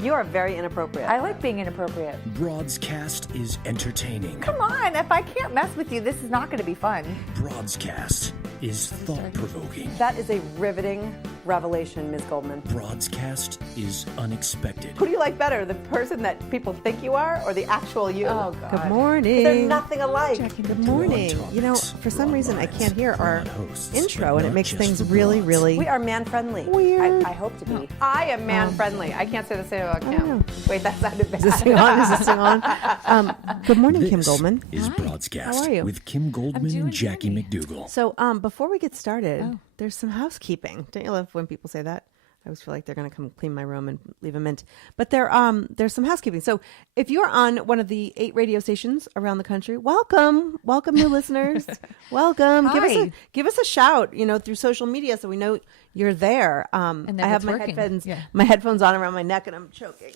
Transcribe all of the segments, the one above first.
You are very inappropriate. I like being inappropriate. Broadscast is entertaining. Come on, if I can't mess with you, this is not going to be fun. Broadscast is thought-provoking. That is a riveting revelation, Ms. Goldman. Broadscast is unexpected. Who do you like better, the person that people think you are or the actual you? Oh, God. Good morning. They're nothing alike. Good morning. Broad You know, topics, for some broad reason, I minds, can't hear our broad hosts, intro, but and it not makes just things for really, broads. really We are man-friendly. weird. I hope to be. I am man-friendly. I can't say the same about know. Kim. Wait, that sounded bad. Is this thing on? Is this thing on? Good morning, Kim This is is Hi. Broadscast How are you? with Kim Goldman doing and Jackie dandy. McDougall. So, before we get started, there's some housekeeping. Don't you love when people say that? I always feel like they're going to come clean my room and leave a mint. But there's some housekeeping. So, if you're on one of the 8 radio stations around the country, welcome, new listeners, welcome. Hi. Give us a shout, through social media, so we know you're there. And that I have it's my working. headphones, Yeah. my headphones on around my neck, and I'm choking.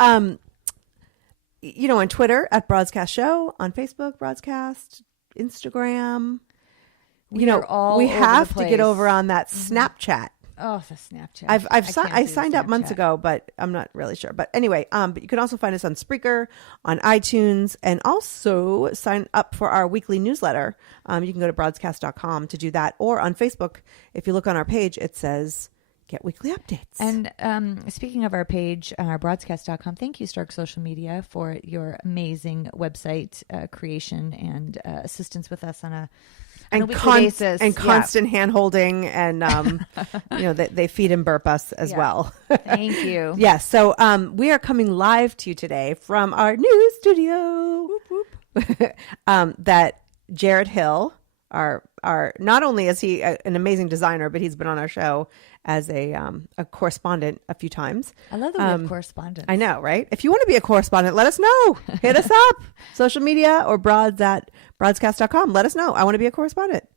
On Twitter at Broadscast Show, on Facebook Broadscast, Instagram. We are all we over the have to get place. over on that Snapchat. Oh, the Snapchat. I signed up months ago, but I'm not really sure. But anyway, but you can also find us on Spreaker, on iTunes, and also sign up for our weekly newsletter. You can go to broadscast.com to do that, or on Facebook. If you look on our page, it says get weekly updates. And speaking of our page, broadscast.com, thank you, Stark Social Media, for your amazing website creation and assistance with us on a weekly basis. And Yeah. constant hand holding, and they feed and burp us as Yeah. well. Thank you. Yes. So we are coming live to you today from our new studio. That Jared Hill, our not only is he an amazing designer, but he's been on our show as a correspondent a few times. I love that we have correspondence. I know, right? If you want to be a correspondent, let us know. Hit us up. Social media or broadscast.com. Let us know. I want to be a correspondent.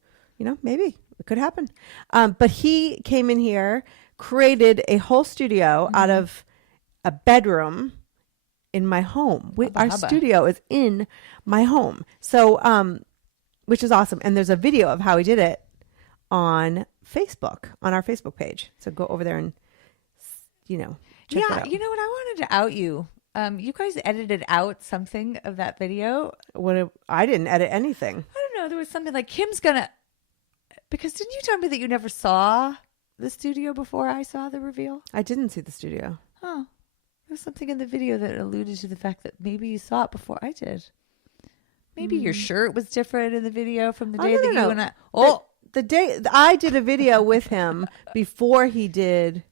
Maybe it could happen. But he came in here, created a whole studio out of a bedroom in my home. Our hubba. studio is in my home. So, which is awesome. And there's a video of how he did it on Facebook, on our Facebook page. So go over there and, check that out. You know what? I wanted to out you. You guys edited out something of that video. I didn't edit anything. I don't know. There was something like Kim's gonna. Because didn't you tell me that you never saw the studio before I saw the reveal? I didn't see the studio. Oh, there was something in the video that alluded to the fact that maybe you saw it before I did. Maybe your shirt was different in the video from the day that you and I. Oh, The day I did a video with him before he did,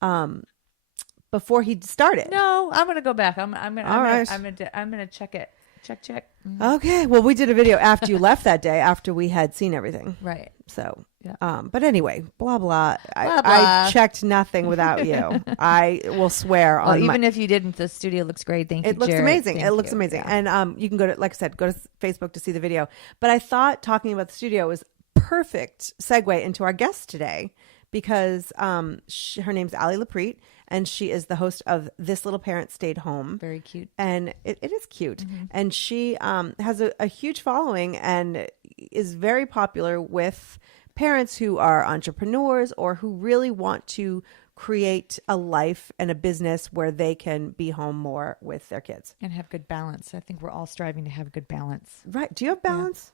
before he started. no! I'm gonna go back. I'm right. gonna check it. Check. Okay. Well, we did a video after you left that day, after we had seen everything. Right. So, Yeah. but anyway, blah, blah. Blah, blah. I checked nothing without you. I will swear Well, on even if you didn't, the studio looks great. Thank you, it looks Jared. amazing. Thank It looks you. amazing. Yeah. And you can go to, like I said, go to Facebook to see the video. But I thought talking about the studio was perfect segue into our guest today, because her name's Ally Loprete, and she is the host of This Little Parent Stayed Home. Very cute. And it is cute. And she has a huge following and is very popular with parents who are entrepreneurs or who really want to create a life and a business where they can be home more with their kids. And have good balance. I think we're all striving to have good balance. Right. Do you have balance,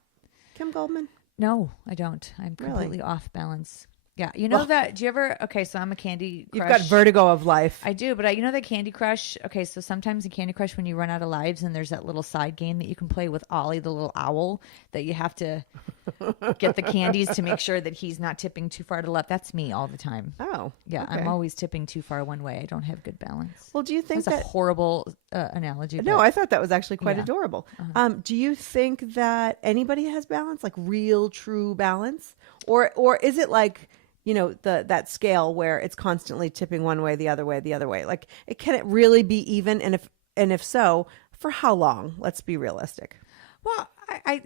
Kim Goldman? No, I don't. I'm Really? completely off balance. Yeah. You know that? Do you ever? Okay, so I'm a Candy Crush. You've got vertigo of life. I do, but you know that Candy Crush? Okay, so sometimes in Candy Crush, when you run out of lives and there's that little side game that you can play with Ollie, the little owl, that you have to get the candies to make sure that he's not tipping too far to the left. That's me all the time. Oh. Yeah, okay. I'm always tipping too far one way. I don't have good balance. Well, do you think That's a horrible analogy. No, but I thought that was actually quite Yeah. adorable. Do you think that anybody has balance, like real, true balance, or is it like that scale where it's constantly tipping one way, the other way, the other way? Like, can it really be even? And if so, for how long? Let's be realistic. Well, I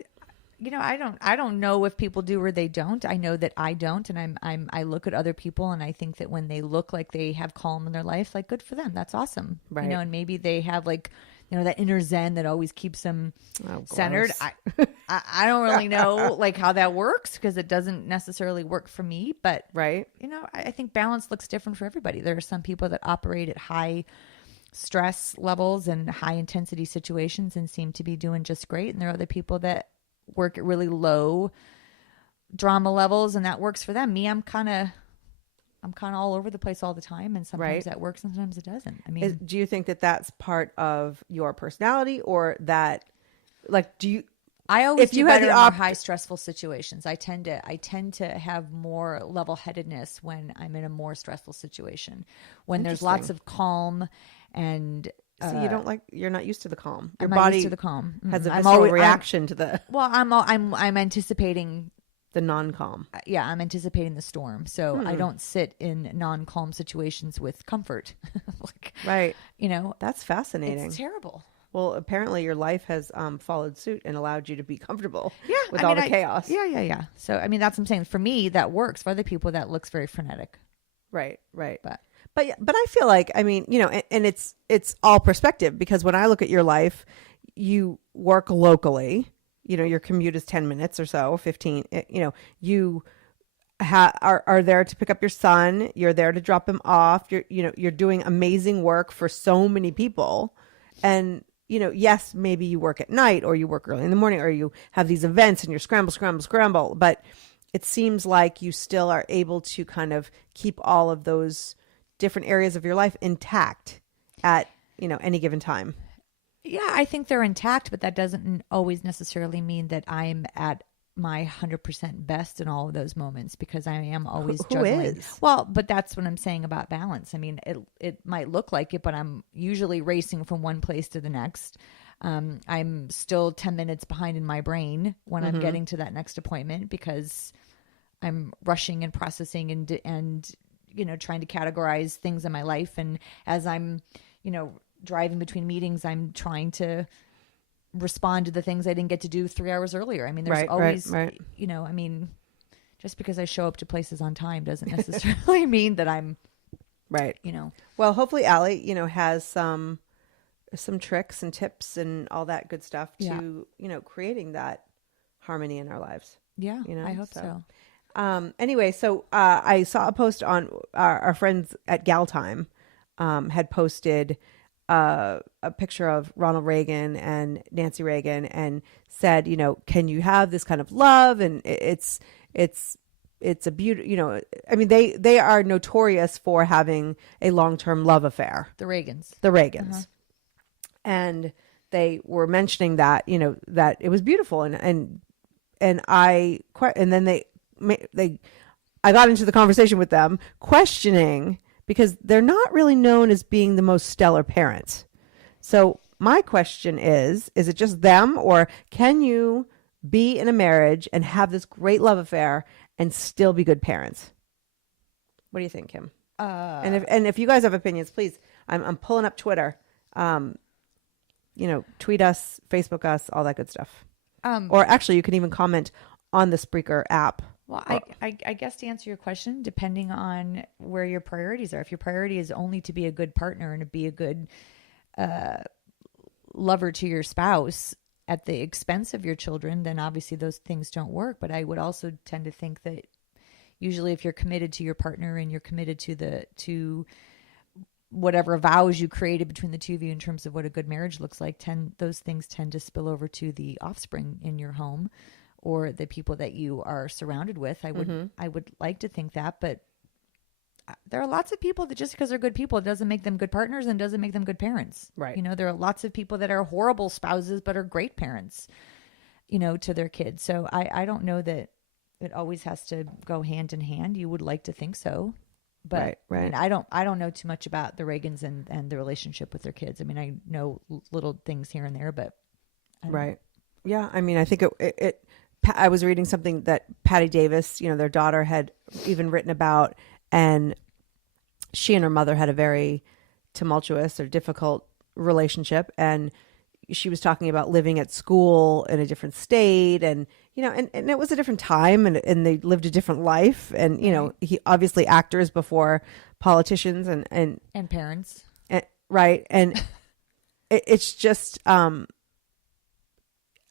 don't know if people do or they don't. I know that I don't, and I look at other people and I think that when they look like they have calm in their life, like good for them. That's awesome. Right. And maybe they have like that inner zen that always keeps them Oh, centered. gross. I don't really know like how that works because it doesn't necessarily work for me. But Right. I think balance looks different for everybody. There are some people that operate at high stress levels and high intensity situations and seem to be doing just great. And there are other people that work at really low drama levels and that works for them. Me, I'm kind of all over the place all the time. And sometimes that works, sometimes it doesn't. I mean, Do you think that that's part of your personality, or that, like, I always if you do had better the in more op- high stressful situations. I tend to have more level-headedness when I'm in a more stressful situation. When there's lots of calm and so you're not used to the calm. Your I'm not body used to the calm. has a I'm visceral always- reaction to the Well, I'm anticipating. non-calm. Yeah, I'm anticipating the storm, so I don't sit in non-calm situations with comfort. Right. That's That's fascinating. It's terrible. Well, apparently your life has followed suit and allowed you to be comfortable with I all mean, the chaos. Yeah. So, I mean, that's what I'm saying. For me, that works. For other people, that looks very frenetic. Right. But But I feel like, I mean, and it's all perspective, because when I look at your life, you work locally, your commute is 10 minutes or so, 15, you are there to pick up your son. You're there to drop him off. You're doing amazing work for so many people. And, yes, maybe you work at night or you work early in the morning or you have these events and you're scramble. But it seems like you still are able to kind of keep all of those different areas of your life intact at, any given time. yeah, I think they're intact, but that doesn't always necessarily mean that I'm at my 100% best in all of those moments, because I am always Who juggling. is? Well, but that's what I'm saying about balance. I mean, it might look like it, but I'm usually racing from one place to the next. I'm still 10 minutes behind in my brain when I'm getting to that next appointment, because I'm rushing and processing and trying to categorize things in my life. And as I'm, driving between meetings, I'm trying to respond to the things I didn't get to do 3 hours earlier. I mean, there's always, I mean, just because I show up to places on time doesn't necessarily mean that I'm right. Well, hopefully Ally, has some tricks and tips and all that good stuff to, creating that harmony in our lives. Yeah, I hope so. Anyway, so I saw a post on our friends at Gal Time had posted a picture of Ronald Reagan and Nancy Reagan and said, can you have this kind of love? And it's a beauty, I mean, they are notorious for having a long-term love affair. The Reagans. Uh-huh. And they were mentioning that, that it was beautiful. And then I got into the conversation with them questioning, because they're not really known as being the most stellar parents. So my question is it just them, or can you be in a marriage and have this great love affair and still be good parents? What do you think, Kim? And if you guys have opinions, please, I'm pulling up Twitter, tweet us, Facebook us, all that good stuff. Or actually you can even comment on the Spreaker app. Well, I guess to answer your question, depending on where your priorities are, if your priority is only to be a good partner and to be a good lover to your spouse at the expense of your children, then obviously those things don't work. But I would also tend to think that usually if you're committed to your partner and you're committed to whatever vows you created between the two of you in terms of what a good marriage looks like, those things tend to spill over to the offspring in your home or the people that you are surrounded with. I would like to think that, but there are lots of people that just because they're good people, it doesn't make them good partners and doesn't make them good parents. Right. There are lots of people that are horrible spouses, but are great parents, to their kids. So I don't know that it always has to go hand in hand. You would like to think so, but right. I mean, I don't know too much about the Reagans and the relationship with their kids. I mean, I know little things here and there, but right. Yeah. I mean, I think I was reading something that Patty Davis, their daughter, had even written about, and she and her mother had a very tumultuous or difficult relationship. And she was talking about living at school in a different state, and, and it was a different time, and they lived a different life. And, he obviously actors before politicians and parents. right. And it's just, I'm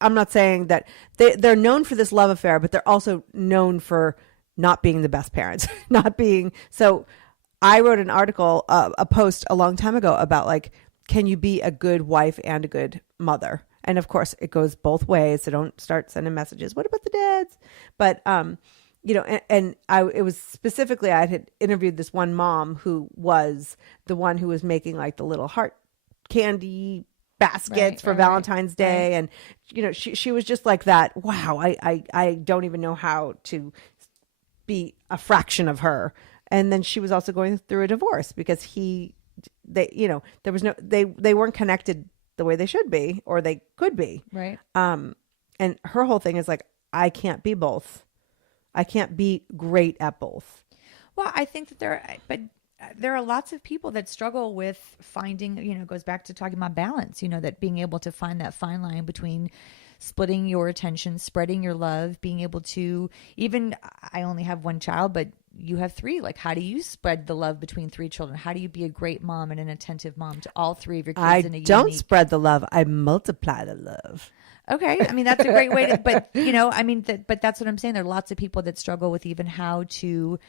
not saying that they're known for this love affair, but they're also known for not being the best parents, not being. So I wrote an article, a post a long time ago about like, can you be a good wife and a good mother? And of course it goes both ways. So don't start sending messages. What about the dads? But, you know, it was specifically, I had interviewed this one mom who was the one who was making like the little heart candy baskets for Valentine's Day. Right. And, you know, she was just like that. Wow. I don't even know how to be a fraction of her. And then she was also going through a divorce because there was they weren't connected the way they should be, or they could be. Right. And her whole thing is like, I can't be both. I can't be great at both. Well, I think that there are lots of people that struggle with finding, you know, it goes back to talking about balance, you know, that being able to find that fine line between splitting your attention, spreading your love, being able to, even I only have one child, but you have three. Like, how do you spread the love between three children? How do you be a great mom and an attentive mom to all three of your kids? I don't spread the love. I multiply the love. Okay. I mean, that's a great way to, but you know, I mean, but that's what I'm saying. There are lots of people that struggle with even how to,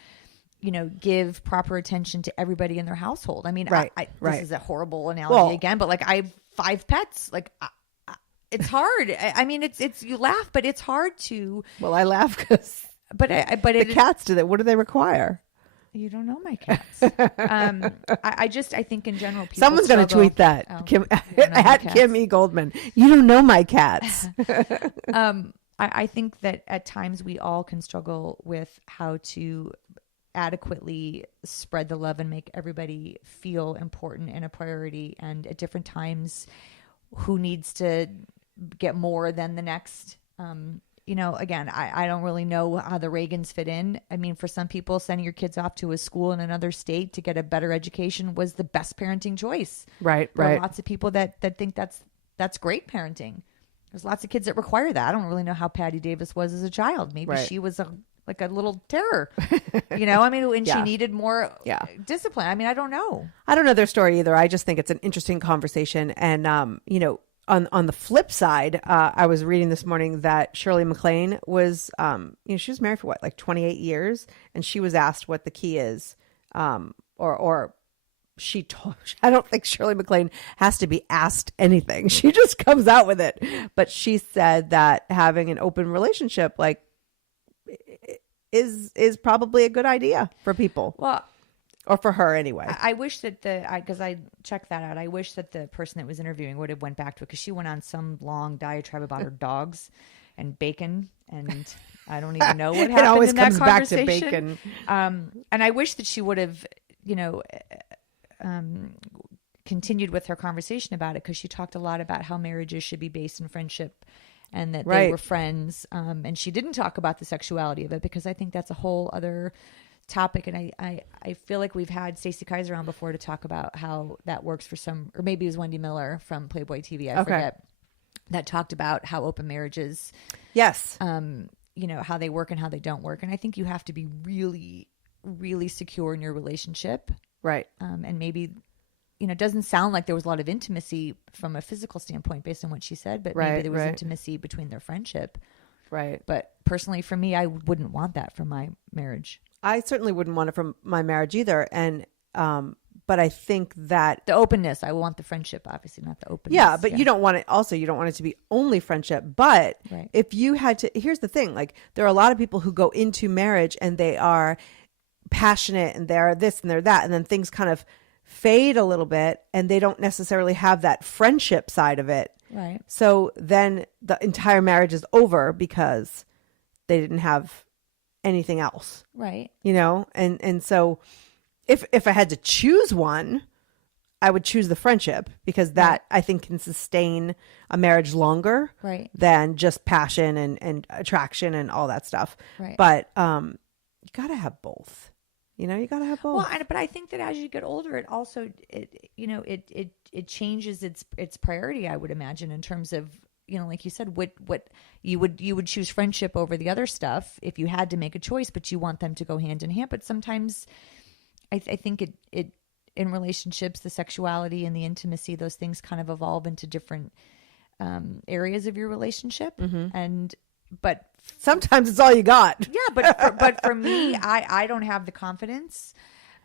you know, give proper attention to everybody in their household. I mean, this is a horrible analogy again, but like I have 5 pets. Like it's hard. I mean, it's, you laugh, but it's hard to. Well, I laugh because, but the cats do that. What do they require? You don't know my cats. I think in general, people someone's going to tweet that. Oh, Kim, at Kim E. Goldman. You don't know my cats. I think that at times we all can struggle with how to adequately spread the love and make everybody feel important and a priority. And at different times, who needs to get more than the next? You know, again, I don't really know how the Reagans fit in. I mean, for some people, sending your kids off to a school in another state to get a better education was the best parenting choice. Right. There are lots of people that think that's great parenting. There's lots of kids that require that. I don't really know how Patty Davis was as a child. Maybe she was like a little terror, you know, I mean, and she needed more discipline. I mean, I don't know. I don't know their story either. I just think it's an interesting conversation. And, you know, on the flip side, I was reading this morning that Shirley MacLaine was, you know, she was married for like 28 years, and she was asked what the key is, or she told, I don't think Shirley MacLaine has to be asked anything. She just comes out with it. But she said that having an open relationship, like, is probably a good idea for people. Well, or for her anyway. I wish that because I checked that out. I wish that the person that was interviewing would have went back to it, because she went on some long diatribe about her dogs and bacon, and I don't even know what happened. It always comes back to bacon. And I wish that she would have, you know, continued with her conversation about it, because she talked a lot about how marriages should be based in friendship, and that they were friends. And she didn't talk about the sexuality of it, because I think that's a whole other topic. And I feel like we've had Stacey Kaiser on before to talk about how that works for some, or maybe it was Wendy Miller from Playboy TV, I forget, that talked about how open marriages, you know, how they work and how they don't work. And I think you have to be really, really secure in your relationship. Right. And maybe, you know, it doesn't sound like there was a lot of intimacy from a physical standpoint based on what she said, but maybe there was intimacy between their friendship. Right. But personally, for me, I wouldn't want that from my marriage. I certainly wouldn't want it from my marriage either. And, but I think that the openness, I want the friendship, obviously not the openness. Yeah. But you don't want it. Also, you don't want it to be only friendship, but if you had to, here's the thing, like there are a lot of people who go into marriage and they are passionate and they're this and they're that. And then things kind of fade a little bit and they don't necessarily have that friendship side of it. Right. So then the entire marriage is over because they didn't have anything else. Right. You know? And so if I had to choose one, I would choose the friendship, because that I think can sustain a marriage longer than just passion and attraction and all that stuff. Right. But you gotta have both. You know, you gotta have both. Well, but I think that as you get older, it also it changes its priority, I would imagine, in terms of, you know, like you said, what you would choose friendship over the other stuff if you had to make a choice, but you want them to go hand in hand. But sometimes I think in relationships, the sexuality and the intimacy, those things kind of evolve into different areas of your relationship. But Sometimes it's all you got. yeah, but for me, I don't have the confidence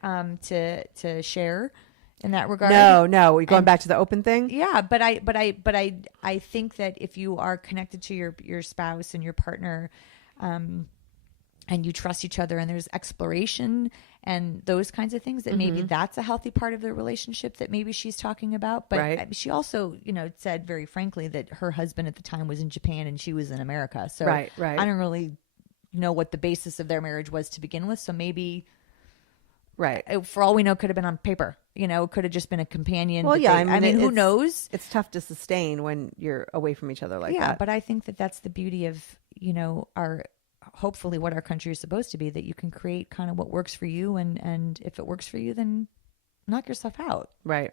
to share in that regard. No. We're going back to the open thing. Yeah, but I think that if you are connected to your spouse and your partner, and you trust each other, and there's exploration and those kinds of things, that maybe that's a healthy part of the relationship that maybe she's talking about. But she also, said very frankly that her husband at the time was in Japan and she was in America. So Right. I don't really know what the basis of their marriage was to begin with. So maybe, for all we know, could have been on paper. It could have just been a companion. Well, yeah. I mean, who knows? It's tough to sustain when you're away from each other like that. Yeah, but I think that that's the beauty of, hopefully what our country is supposed to be, that you can create kind of what works for you. And if it works for you, then knock yourself out. Right.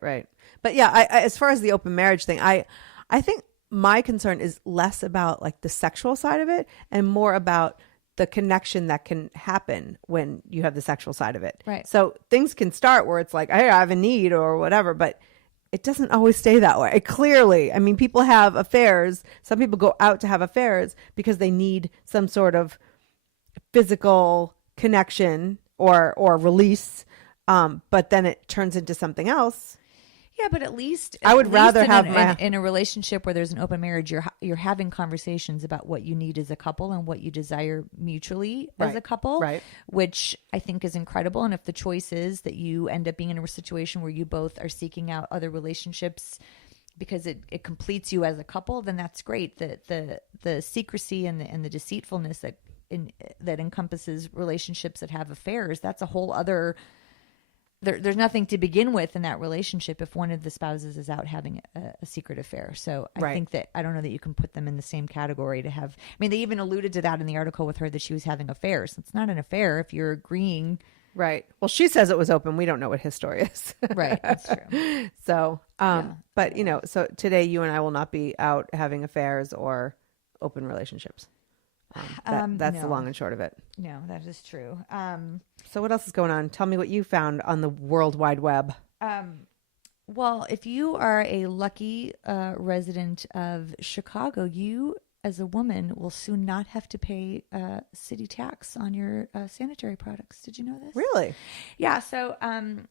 But yeah, I as far as the open marriage thing, I think my concern is less about like the sexual side of it and more about the connection that can happen when you have the sexual side of it. Right. So things can start where it's like, hey, I have a need or whatever, but it doesn't always stay that way. Clearly, I mean, people have affairs. Some people go out to have affairs because they need some sort of physical connection or release, but then it turns into something else. Yeah, but at least I would rather have in a relationship where there's an open marriage, you're having conversations about what you need as a couple and what you desire mutually as a couple, which I think is incredible. And if the choice is that you end up being in a situation where you both are seeking out other relationships because it completes you as a couple, then that's great. The secrecy and the deceitfulness that encompasses relationships that have affairs, that's a whole other. There's nothing to begin with in that relationship if one of the spouses is out having a secret affair. So I think that I don't know that you can put them in the same category to have. I mean, they even alluded to that in the article with her, that she was having affairs. It's not an affair if you're agreeing. Right. Well, she says it was open. We don't know what his story is. Right. That's true. So, but so today you and I will not be out having affairs or open relationships. That's the long and short of it. No, that is true. So what else is going on? Tell me what you found on the World Wide Web. Well, if you are a lucky resident of Chicago, you as a woman will soon not have to pay city tax on your sanitary products. Did you know this? Really? Yeah. So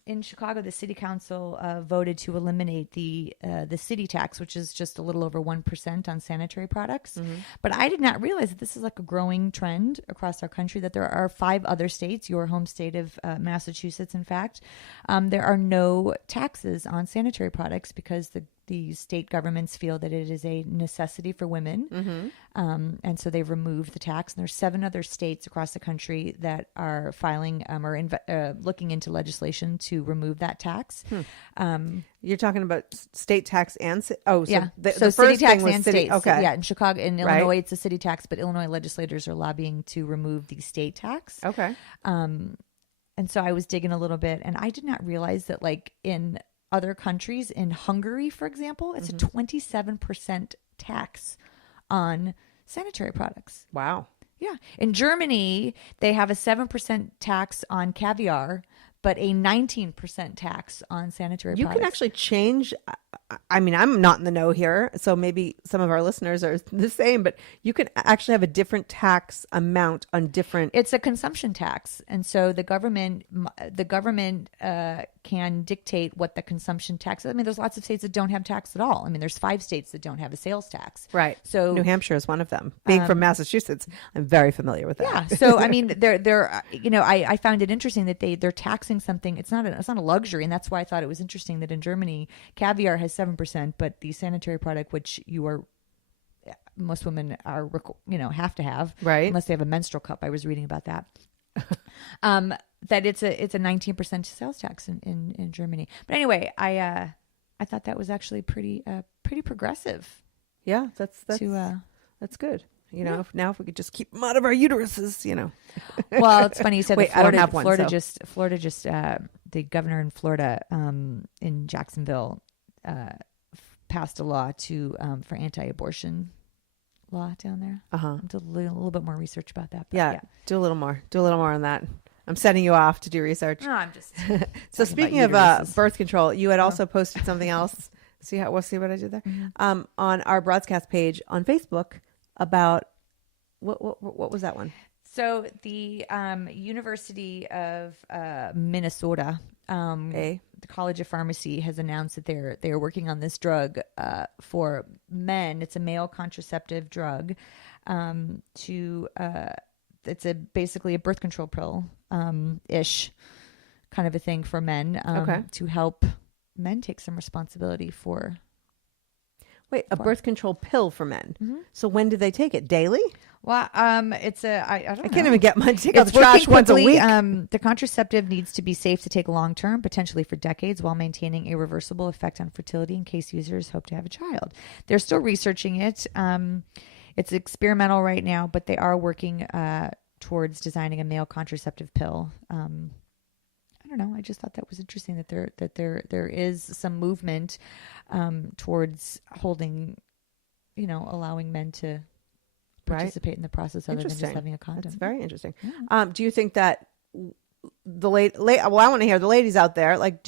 in Chicago, the city council voted to eliminate the city tax, which is just a little over 1% on sanitary products. But I did not realize that this is like a growing trend across our country, that there are 5 other states, your home state of Massachusetts, in fact, there are no taxes on sanitary products because the state governments feel that it is a necessity for women. And so they've removed the tax. And there's 7 other states across the country that are filing or looking into legislation to remove that tax. You're talking about state tax and so the city first tax thing was and city. states. Okay. Yeah, in Chicago, in Illinois, it's a city tax, but Illinois legislators are lobbying to remove the state tax. Okay. And so I was digging a little bit, and I did not realize that, like, in other countries, in Hungary, for example, it's a 27% tax on sanitary products. Wow. Yeah. In Germany, they have a 7% tax on caviar, but a 19% tax on sanitary products. You can actually change. I mean, I'm not in the know here, so maybe some of our listeners are the same, but you can actually have a different tax amount on different. It's a consumption tax. And so the government can dictate what the consumption tax is. I mean, there's lots of states that don't have tax at all. I mean, there's 5 states that don't have a sales tax. Right. So New Hampshire is one of them. Being from Massachusetts, I'm very familiar with that. Yeah. So, I mean, I found it interesting that they're taxing something. It's not a luxury. And that's why I thought it was interesting that in Germany, caviar has 7%, but the sanitary product, which most women are, have to have, right, unless they have a menstrual cup. I was reading about that. That it's a 19% sales tax in Germany. But anyway, I thought that was actually pretty progressive. Yeah, that's good. Now if we could just keep them out of our uteruses, Well, it's funny you said Wait, that Florida, I don't have one, Florida just the governor in Florida in Jacksonville passed a law for anti-abortion law down there. Uh-huh. I'm doing a little bit more research about that. But yeah, do a little more on that. I'm sending you off to do research. No, I'm just. So talking speaking about of uteruses. birth control, you had also posted something else. We'll see what I did there. On our Broadscast page on Facebook about what was that one? So the University of Minnesota, the College of Pharmacy, has announced that they're working on this drug for men. It's a male contraceptive drug. It's basically a birth control pill ish kind of a thing for men. To help men take some responsibility for. Wait, a birth control pill for men. Mm-hmm. So when do they take it? Daily? Well, it's I don't know. I can't even get mine to take out the It's working trash once a quickly. week. The contraceptive needs to be safe to take long term, potentially for decades, while maintaining a reversible effect on fertility in case users hope to have a child. They're still researching it. It's experimental right now, but they are working towards designing a male contraceptive pill. I don't know. I just thought that was interesting that there is some movement towards holding, allowing men to participate in the process other than just having a condom. That's very interesting. Yeah. Do you think that well, I want to hear the ladies out there. Like,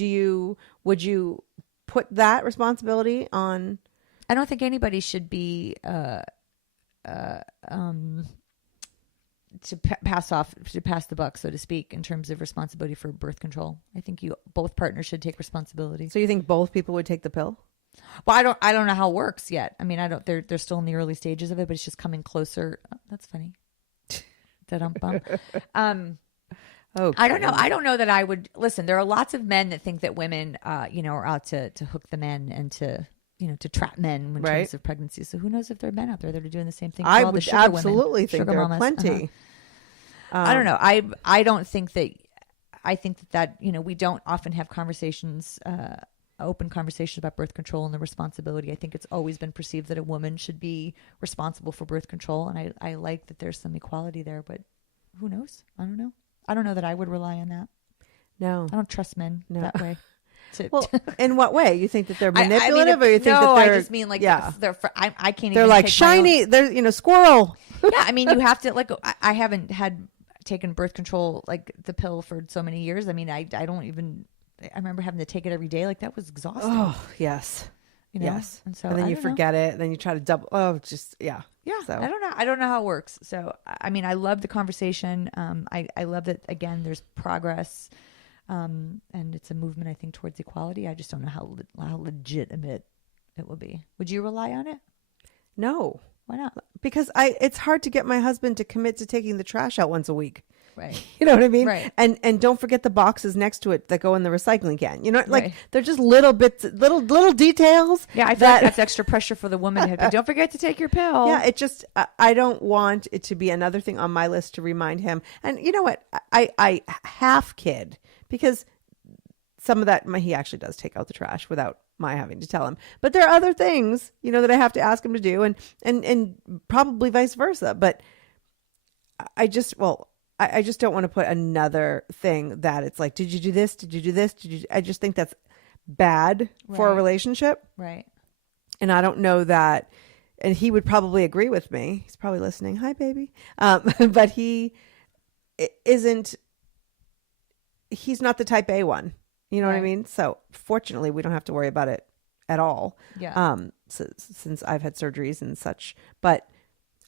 would you put that responsibility on? I don't think anybody should be to pass the buck, so to speak, in terms of responsibility for birth control. I think both partners should take responsibility. So you think both people would take the pill? Well, I don't know how it works yet. I mean, they're still in the early stages of it, but it's just coming closer. Oh, that's funny. I don't know. I don't know that I would listen. There are lots of men that think that women, are out to hook the men and to trap men in terms of pregnancy. So who knows if there are men out there that are doing the same thing? I would absolutely think there are plenty. I don't know. I don't think that. I think that we don't often have conversations, open conversations about birth control and the responsibility. I think it's always been perceived that a woman should be responsible for birth control, and I like that there's some equality there. But who knows? I don't know. I don't know that I would rely on that. No, I don't trust men that way. Well, in what way? You think that they're manipulative, or you think that they're? I just mean I can't. They're even like take shiny. They're squirrel. Yeah, I mean, you have to I haven't taken birth control, like the pill, for so many years. I mean, I don't even. I remember having to take it every day. Like, that was exhausting. Oh yes, yes. And then you forget it. And then you try to double. Oh, just yeah. Yeah, so. I don't know. I don't know how it works. So, I mean, I love the conversation. I love that, again, there's progress. And it's a movement, I think, towards equality. I just don't know how legitimate it will be. Would you rely on it? No. Why not? Because it's hard to get my husband to commit to taking the trash out once a week. Right. You know what I mean? Right. And don't forget the boxes next to it that go in the recycling can. They're just little bits, little details. Yeah, I feel like that's extra pressure for the woman. Don't forget to take your pill. Yeah, it just, I don't want it to be another thing on my list to remind him. And you know what? I half kid, because some of that, he actually does take out the trash without my having to tell him. But there are other things, that I have to ask him to do, and probably vice versa. But I just don't want to put another thing that it's like, did you do this? Did you do this? I just think that's bad for a relationship. Right. And I don't know that, and he would probably agree with me. He's probably listening. Hi, baby. But he isn't, he's not the type A one. You know what I mean? So fortunately, we don't have to worry about it at all. Yeah. Since I've had surgeries and such, but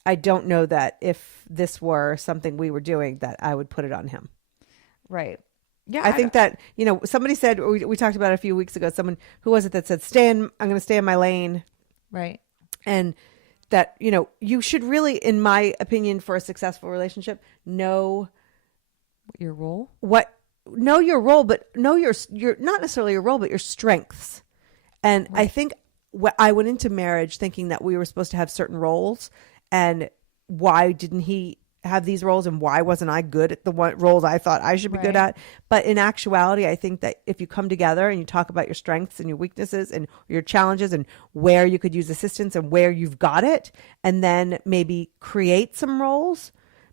I don't know that if this were something we were doing, that I would put it on him. Right. Yeah. I think that, somebody said, we talked about it a few weeks ago, someone, who was it that said, I'm going to stay in my lane. Right. And that, you should really, in my opinion, for a successful relationship, know your role. Know your role, but know your not necessarily your role, but your strengths. And I think I went into marriage thinking that we were supposed to have certain roles, and why didn't he have these roles, and why wasn't I good at the roles I thought I should be good at? But in actuality, I think that if you come together and you talk about your strengths and your weaknesses and your challenges and where you could use assistance and where you've got it, and then maybe create some roles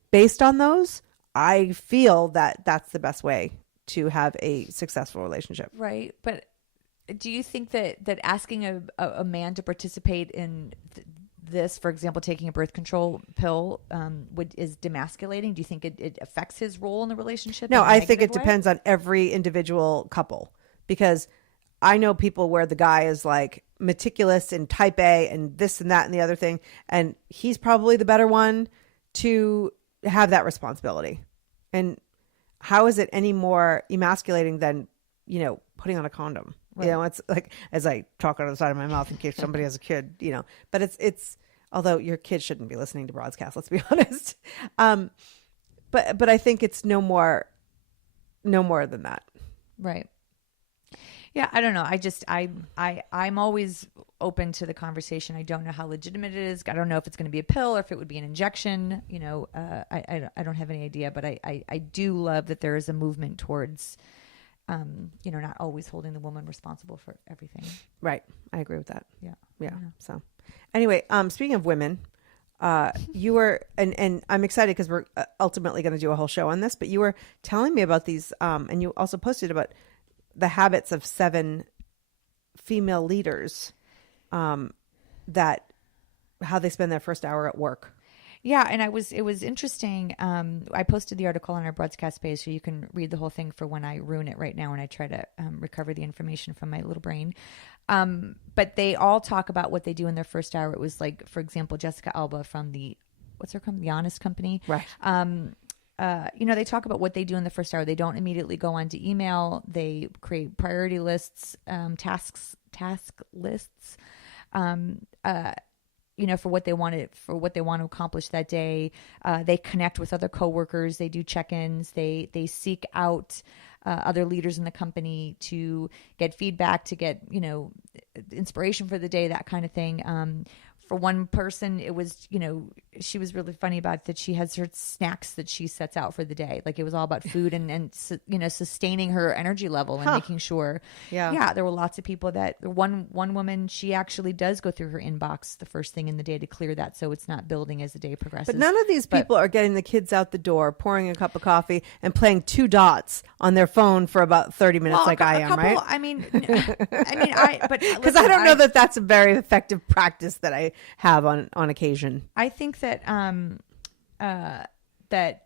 based on those, I feel that that's the best way to have a successful relationship. Right. But do you think that asking a man to participate in this, for example, taking a birth control pill, is demasculating? Do you think it affects his role in the relationship? No, in a I think it negative way? depends on every individual couple, because I know people where the guy is like meticulous and type A and this and that and the other thing, and he's probably the better one to have that responsibility. And how is it any more emasculating than, putting on a condom? Right. It's like, as I talk out of the side of my mouth in case somebody has a kid, but it's although your kid shouldn't be listening to Broadscast, let's be honest. But I think it's no more than that. Right. Yeah, I don't know. I'm always open to the conversation. I don't know how legitimate it is. I don't know if it's going to be a pill or if it would be an injection. I don't have any idea, but I do love that there is a movement towards, not always holding the woman responsible for everything. Right. I agree with that. Yeah. Yeah. So anyway, speaking of women, you were, and I'm excited because we're ultimately going to do a whole show on this, but you were telling me about these, and you also posted about the habits of 7 female leaders, that how they spend their first hour at work. Yeah, and it was interesting. I posted the article on our Broadscast page, so you can read the whole thing for when I ruin it right now when I try to recover the information from my little brain. But they all talk about what they do in their first hour. It was like, for example, Jessica Alba from what's her company? The Honest Company. Right. They talk about what they do in the first hour. They don't immediately go on to email. They create priority lists, task lists, for what they want to accomplish that day. They connect with other coworkers. They do check-ins. They seek out other leaders in the company to get feedback, to get, inspiration for the day, that kind of thing. For one person, it was, she was really funny about it, that she has her snacks that she sets out for the day. Like, it was all about food and sustaining her energy level and making sure. Yeah. There were lots of people that one woman, she actually does go through her inbox the first thing in the day to clear that, so it's not building as the day progresses. But none of these people are getting the kids out the door, pouring a cup of coffee, and playing 2 dots on their phone for about 30 minutes, I am, right? I mean, because I don't know that that's a very effective practice that I have on occasion. I think that that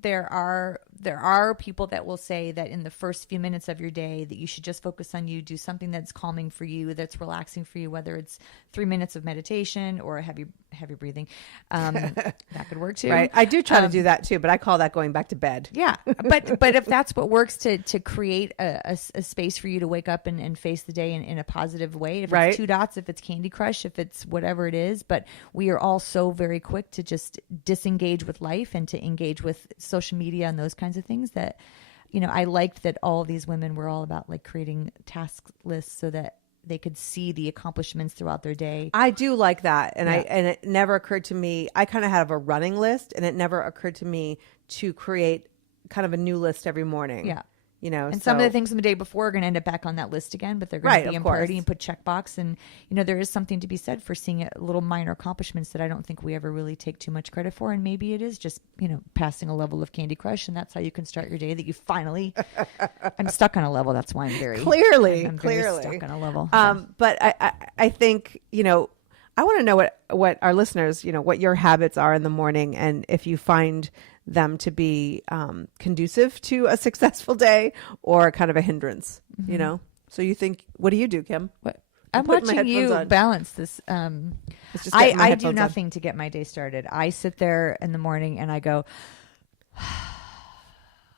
there are people that will say that in the first few minutes of your day that you should just focus on you, do something that's calming for you, that's relaxing for you, whether it's 3 minutes of meditation or heavy breathing. That could work too. Right. I do try to do that too, but I call that going back to bed. Yeah. But if that's what works to create a space for you to wake up and face the day in a positive way, if it's 2 dots, if it's Candy Crush, if it's whatever it is, but we are all so very quick to just disengage with life and to engage with social media and those kinds of things that, I liked that all of these women were all about like creating task lists so that they could see the accomplishments throughout their day. I do like that. And it never occurred to me, I kind of have a running list, and it never occurred to me to create kind of a new list every morning. Yeah. And some of the things from the day before are going to end up back on that list again, but they're going to be in priority and put checkbox. And, there is something to be said for seeing little minor accomplishments that I don't think we ever really take too much credit for. And maybe it is just, passing a level of Candy Crush, and that's how you can start your day, that you finally, I'm stuck on a level. That's why I'm very clearly stuck on a level. But I think, I want to know what our listeners, what your habits are in the morning, and if you find them to be conducive to a successful day or kind of a hindrance, So you think, what do you do, Kim? What? I'm watching you balance this. I do nothing to get my day started. I sit there in the morning and I go,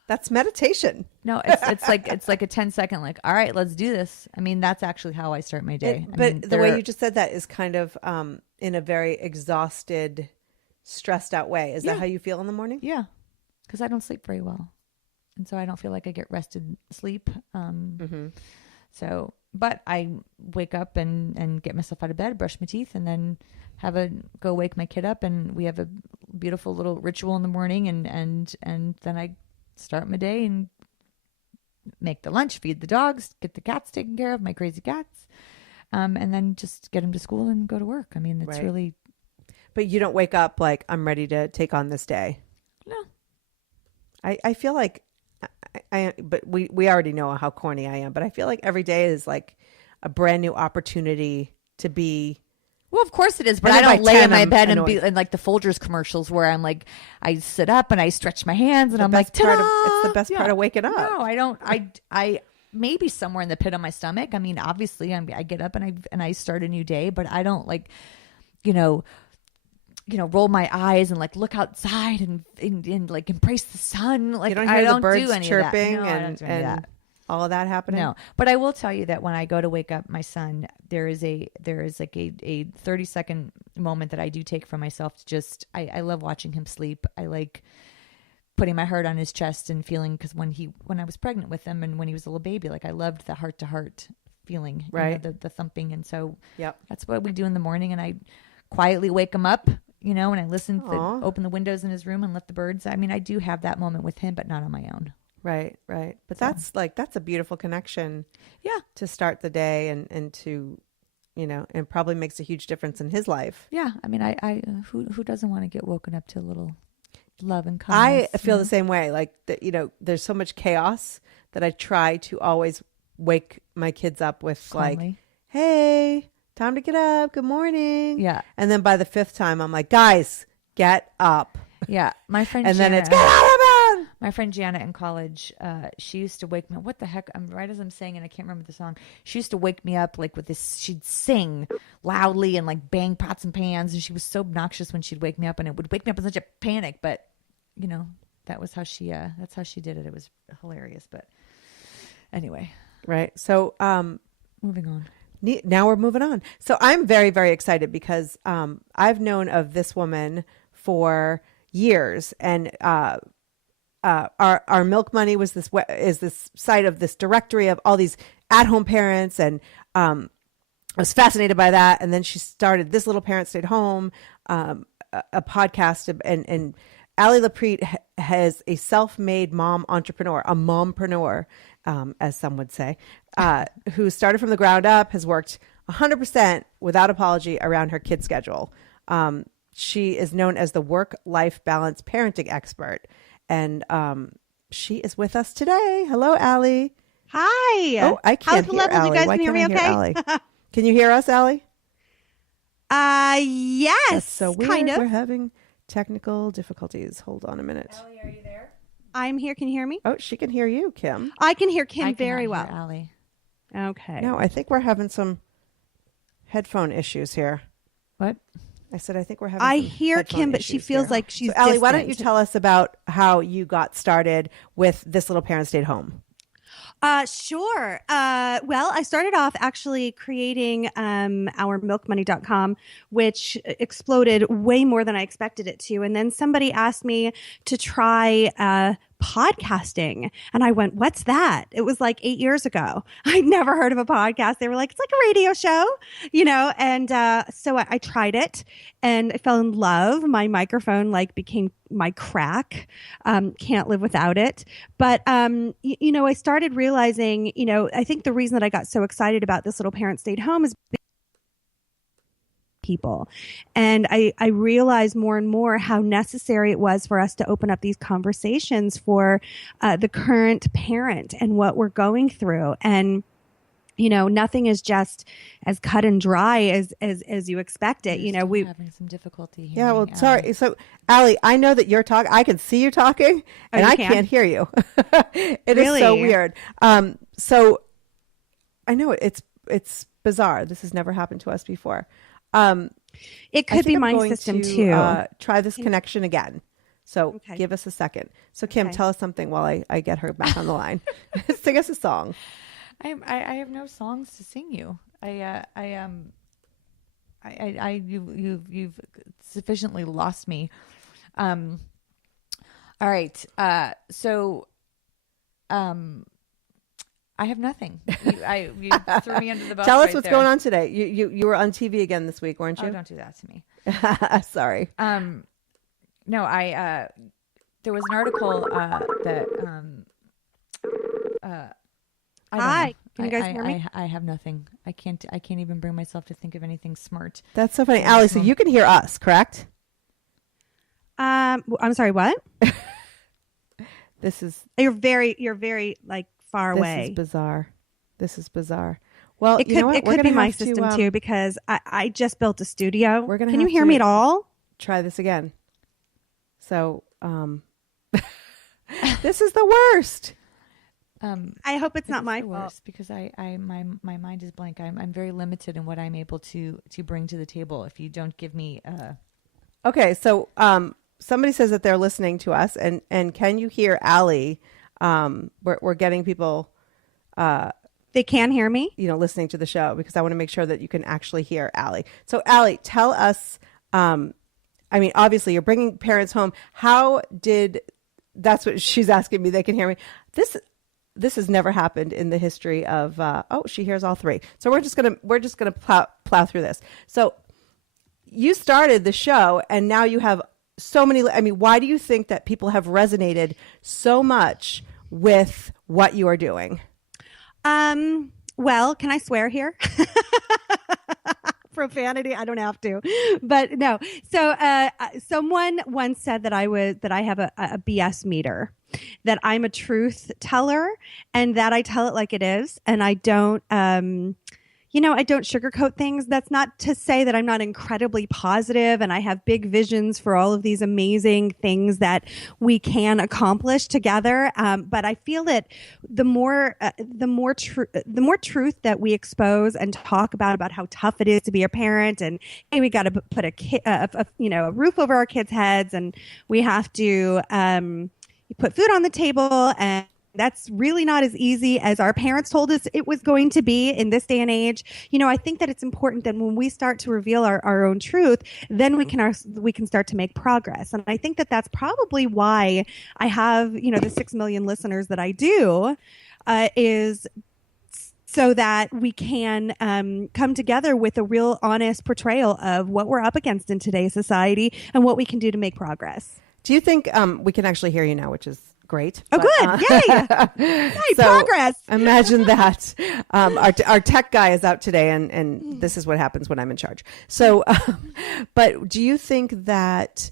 that's meditation. No, it's like a 10-second, like, all right, let's do this. I mean, that's actually how I start my day. The way you just said that is kind of in a very exhausted, stressed out way. Is that how you feel in the morning? Yeah, because I don't sleep very well, and so I don't feel like I get rested sleep. So, but I wake up and get myself out of bed, brush my teeth, and then go wake my kid up, and we have a beautiful little ritual in the morning, and then I start my day and make the lunch, feed the dogs, get the cats taken care of, my crazy cats, and then just get them to school and go to work. I mean, it's really. But you don't wake up like, I'm ready to take on this day. No. I feel like, but we already know how corny I am, but I feel like every day is like a brand new opportunity to be Well, of course it is, but And I then don't by lay 10, in my I'm bed and annoyed. be in like the Folgers commercials where I'm like, I sit up and I stretch my hands and The I'm like, best part of- ta-da! it's the best part of waking up. No, I don't. I maybe somewhere in the pit of my stomach. I mean, obviously, I get up and I start a new day, but I don't like, roll my eyes and like look outside and like embrace the sun. Like You don't I hear don't the birds do any chirping of that. No, I don't do any of and that. all of that happening. No, but I will tell you that when I go to wake up my son, there is like a 30-second moment that I do take for myself to just, I love watching him sleep. I like putting my heart on his chest and feeling, because when I was pregnant with him and when he was a little baby, like I loved the heart to heart feeling, Right. the thumping. And so Yep. that's what we do in the morning. And I quietly wake him up, and I listen, Aw. open the windows in his room and let the birds. I mean, I do have that moment with him, but not on my own. Right. But So- that's a beautiful connection. Yeah. To start the day and to, and probably makes a huge difference in his life. Yeah, I mean, I who doesn't want to get woken up to a little love and I kindness? feel the same way. Like there's so much chaos that I try to always wake my kids up with like, Calmly. "Hey, time to get up. Good morning." Yeah, And then by the 5th time, I'm like, "Guys, get up." yeah. My friend And then Jana, it's get out of bed. my friend Jana in college. She used to wake me up. What the heck? I'm right as I'm saying, and I can't remember the song. She used to wake me up like with this. She'd sing loudly and like bang pots and pans, and she was so obnoxious when she'd wake me up, and it would wake me up in such a panic. But that was how she. That's how she did it. It was hilarious. But anyway, Right. So, moving on. now we're moving on. So I'm very, very excited because I've known of this woman for years, and our Milk Money is this site of this directory of all these at-home parents, and I was fascinated by that. And then she started This Little Parent Stayed Home, a podcast, and Ally Loprete has a self-made mom entrepreneur, a mompreneur, as some would say, who started from the ground up, has worked 100% without apology around her kid schedule. She is known as the work-life balance parenting expert, and she is with us today. Hello, Ally. Hi. Oh, I can't How's the hear level? Ally. You guys Why can hear me can't I okay? Ally? Can you hear us, Ally? Yes. That's so weird. Kind of. We're having technical difficulties. Hold on a minute. Are you there? I'm here. Can you hear me? Oh, she can hear you, Kim. I can hear I Kim cannot very hear well. Allie. Okay. No, I think we're having some headphone issues here. What? I said I think we're having I some hear headphone Kim, but she issues feels here. like she's So, Allie, why don't you distant. tell us about how you got started with This Little Parent Stayed Home? Sure. Well, I started off actually creating our milkmoney.com, which exploded way more than I expected it to. And then somebody asked me to try podcasting. And I went, what's that? It was like 8 years ago. I'd never heard of a podcast. They were like, it's like a radio show, and so I tried it and I fell in love. My microphone became my crack. Can't live without it. But, I started realizing, I think the reason that I got so excited about This Little Parent Stayed Home is people. And I realized more and more how necessary it was for us to open up these conversations for the current parent and what we're going through. And nothing is just as cut and dry as you expect it. We're having some difficulty here. Yeah, well, sorry. So, Allie, I know that you're talking. I can see you talking, and you I can? can't hear you. It is so Really? weird. So I know it's bizarre. This has never happened to us before. It I could be think I'm my going system to, too. try this connection again. So Okay. give us a second. So Kim, Okay. tell us something while I get her back on the line. Sing us a song. I have no songs to sing you. You've sufficiently lost me. All right. I have nothing. You threw me under the bus. Tell us right what's there. going on today. You were on TV again this week, weren't Oh, you? don't do that to me. Sorry. No, there was an article that I don't Hi, know. can you guys hear me? I have nothing. I can't even bring myself to think of anything smart. That's so funny. Allie, so you can hear us, correct? I'm sorry, what? This is You're very far this away. is bizarre. This is bizarre. Well, It you know what? it We're could be gonna my have to, system too, because I just built a studio. We're gonna Can you have hear me to- at all? try this again. So, this is the worst. I hope it's It not is my the fault. worst because my mind is blank. I'm very limited in what I'm able to bring to the table. If you don't give me Okay, so somebody says that they're listening to us, and can you hear Ally? We're getting people, They can hear me. listening to the show, because I want to make sure that you can actually hear Ally. So, Ally, tell us. I mean, obviously, you're bringing parents home. That's what she's asking me. They can hear me. This has never happened in the history of. She hears all three. So we're just gonna plow through this. So you started the show, and now you have so many. I mean, why do you think that people have resonated so much with what you are doing? Well, can I swear here? Profanity. I don't have to, but no. So, someone once said that I have a BS meter, that I'm a truth teller, and that I tell it like it is, and I don't, I don't sugarcoat things. That's not to say that I'm not incredibly positive and I have big visions for all of these amazing things that we can accomplish together. But I feel that the more truth that we expose and talk about how tough it is to be a parent, and hey, we got to put a roof over our kids' heads, and we have to put food on the table, and that's really not as easy as our parents told us it was going to be in this day and age. I think that it's important that when we start to reveal our own truth, then we can start to make progress. And I think that that's probably why I have, the 6 million listeners that I do, is so that we can come together with a real honest portrayal of what we're up against in today's society and what we can do to make progress. Do you think we can actually hear you now, which is great? Oh, good. Yay. So Progress. Imagine that. Our tech guy is out today, and this is what happens when I'm in charge. So, but do you think that,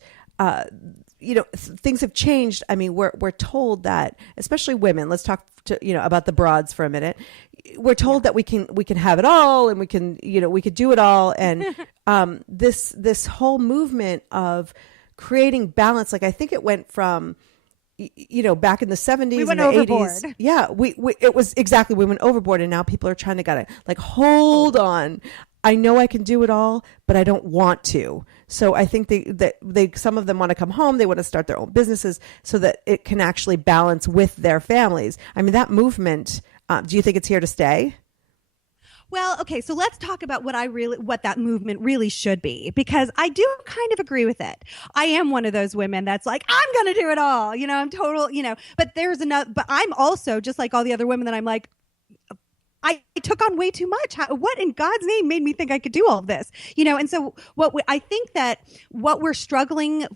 things have changed? I mean, we're told that, especially women, let's talk about the broads for a minute. We're told that we can have it all, and we could do it all. And, this whole movement of creating balance, like I think it went from, back in the 70s and the overboard. 80s. Yeah, it was exactly, we went overboard, and now people are trying to hold on. I know I can do it all, but I don't want to. So I think they some of them want to come home. They want to start their own businesses so that it can actually balance with their families. I mean, that movement, do you think it's here to stay? Well, okay, so let's talk about what that movement really should be, because I do kind of agree with it. I am one of those women that's like, I'm going to do it all. I'm total, but but I'm also just like all the other women that I'm like, I took on way too much. What in God's name made me think I could do all of this? And so I think that what we're struggling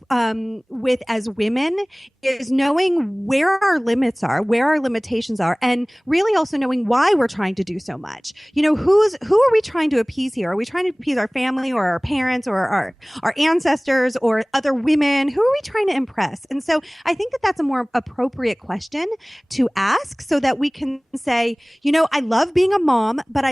with as women is knowing where our limits are, where our limitations are, and really also knowing why we're trying to do so much. Who are we trying to appease here? Are we trying to appease our family or our parents or our ancestors or other women? Who are we trying to impress? And so I think that that's a more appropriate question to ask, so that we can say, I love being a mom, but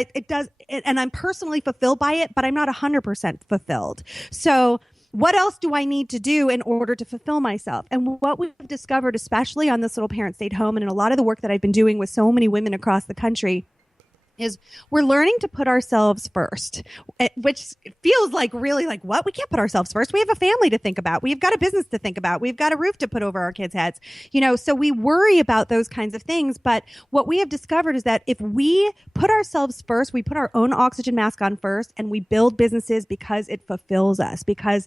and I'm personally fulfilled by it, but I'm not 100% fulfilled. So what else do I need to do in order to fulfill myself? And what we've discovered, especially on this Little Parent Stayed Home, and in a lot of the work that I've been doing with so many women across the country, is we're learning to put ourselves first, which feels like really like, what? We can't put ourselves first. We have a family to think about. We've got a business to think about. We've got a roof to put over our kids' heads. So we worry about those kinds of things. But what we have discovered is that if we put ourselves first, we put our own oxygen mask on first, and we build businesses because it fulfills us, because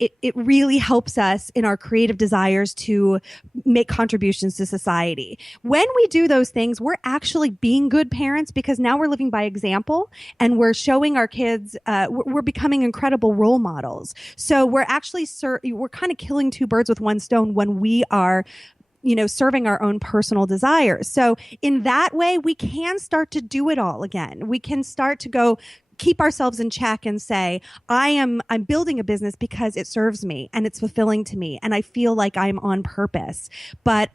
it really helps us in our creative desires to make contributions to society. When we do those things, we're actually being good parents, because now we're living by example, and we're showing our kids, we're becoming incredible role models. So we're actually, we're kind of killing two birds with one stone when we are serving our own personal desires. So in that way, we can start to do it all again. We can start to keep ourselves in check and say, I'm building a business because it serves me and it's fulfilling to me and I feel like I'm on purpose. But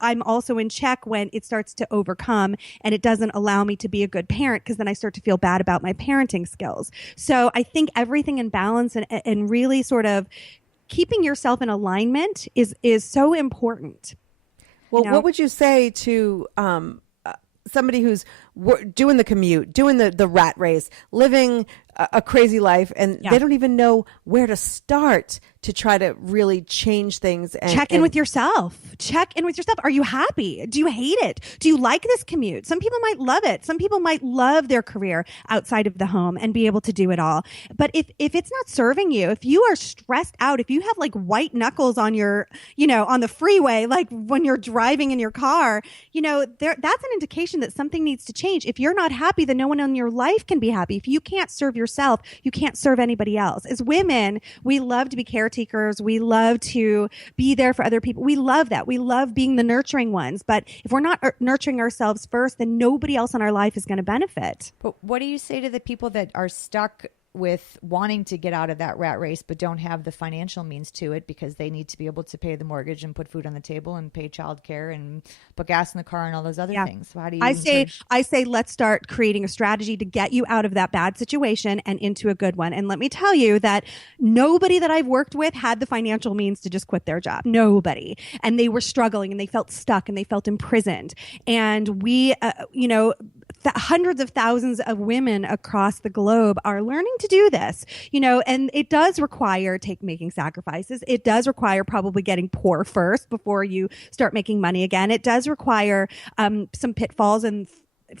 I'm also in check when it starts to overcome and it doesn't allow me to be a good parent, because then I start to feel bad about my parenting skills. So I think everything in balance and really sort of keeping yourself in alignment is so important. Well, You know? what would you say to somebody who's doing the commute, doing the rat race, living a crazy life, and they don't even know where to start to try to really change things? And check in with yourself. Check in with yourself. Are you happy? Do you hate it? Do you like this commute? Some people might love it. Some people might love their career outside of the home and be able to do it all. But if it's not serving you, if you are stressed out, if you have like white knuckles on your, on the freeway, like when you're driving in your car, that's an indication that something needs to change. If you're not happy, then no one in your life can be happy. If you can't serve yourself, you can't serve anybody else. As women, we love to be caretakers. We love to be there for other people. We love that. We love being the nurturing ones. But if we're not nurturing ourselves first, then nobody else in our life is going to benefit. But what do you say to the people that are stuck with wanting to get out of that rat race but don't have the financial means to it because they need to be able to pay the mortgage and put food on the table and pay childcare and put gas in the car and all those other things? So how do you I say let's start creating a strategy to get you out of that bad situation and into a good one. And let me tell you that nobody that I've worked with had the financial means to just quit their job. Nobody. And they were struggling and they felt stuck and they felt imprisoned. And we hundreds of thousands of women across the globe are learning to do this, and it does require making sacrifices. It does require probably getting poor first before you start making money again. It does require some pitfalls and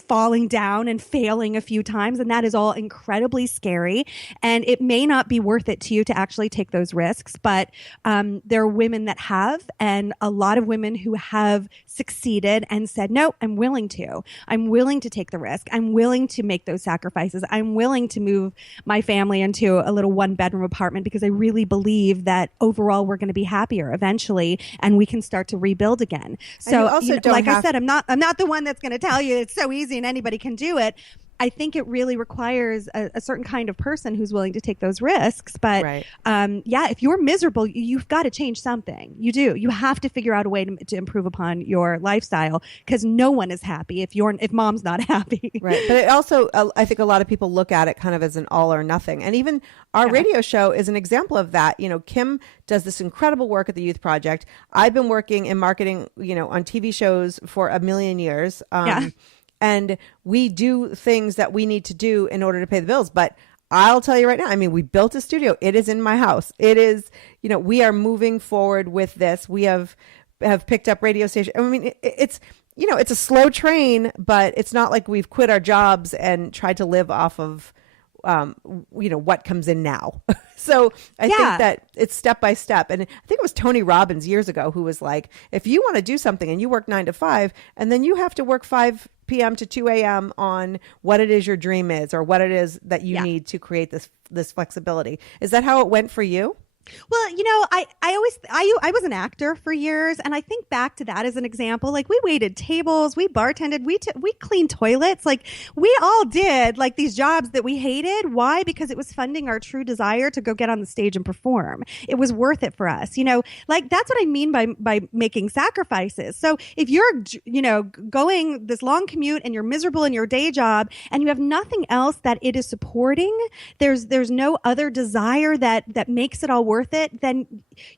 falling down and failing a few times. And that is all incredibly scary. And it may not be worth it to you to actually take those risks. But there are women that have, and a lot of women who have succeeded and said, no, I'm willing to. I'm willing to take the risk. I'm willing to make those sacrifices. I'm willing to move my family into a little 1-bedroom apartment because I really believe that overall we're going to be happier eventually and we can start to rebuild again. So also I said, I'm not the one that's going to tell you it's so easy and anybody can do it. I think it really requires a certain kind of person who's willing to take those risks. But if you're miserable, you've got to change something. You do. You have to figure out a way to improve upon your lifestyle because no one is happy if mom's not happy. Right. But it also, I think a lot of people look at it kind of as an all or nothing. And even our radio show is an example of that. Kim does this incredible work at the Youth Project. I've been working in marketing, on TV shows for a million years. And we do things that we need to do in order to pay the bills. But I'll tell you right now, we built a studio. It is in my house. It is, we are moving forward with this. We have picked up radio station. It's, it's a slow train, but it's not like we've quit our jobs and tried to live off of, what comes in now. So I think that it's step by step. And I think it was Tony Robbins years ago who was like, if you want to do something and you work 9 to 5 and then you have to work 5 p.m. to 2 a.m. on what it is your dream is or what it is that you need to create this flexibility. Is that how it went for you? Well, I was an actor for years, and I think back to that as an example. Like we waited tables, we bartended, we cleaned toilets. Like we all did like these jobs that we hated. Why? Because it was funding our true desire to go get on the stage and perform. It was worth it for us. Like that's what I mean by making sacrifices. So if you're going this long commute and you're miserable in your day job and you have nothing else that it is supporting, there's no other desire that makes it all worth it, then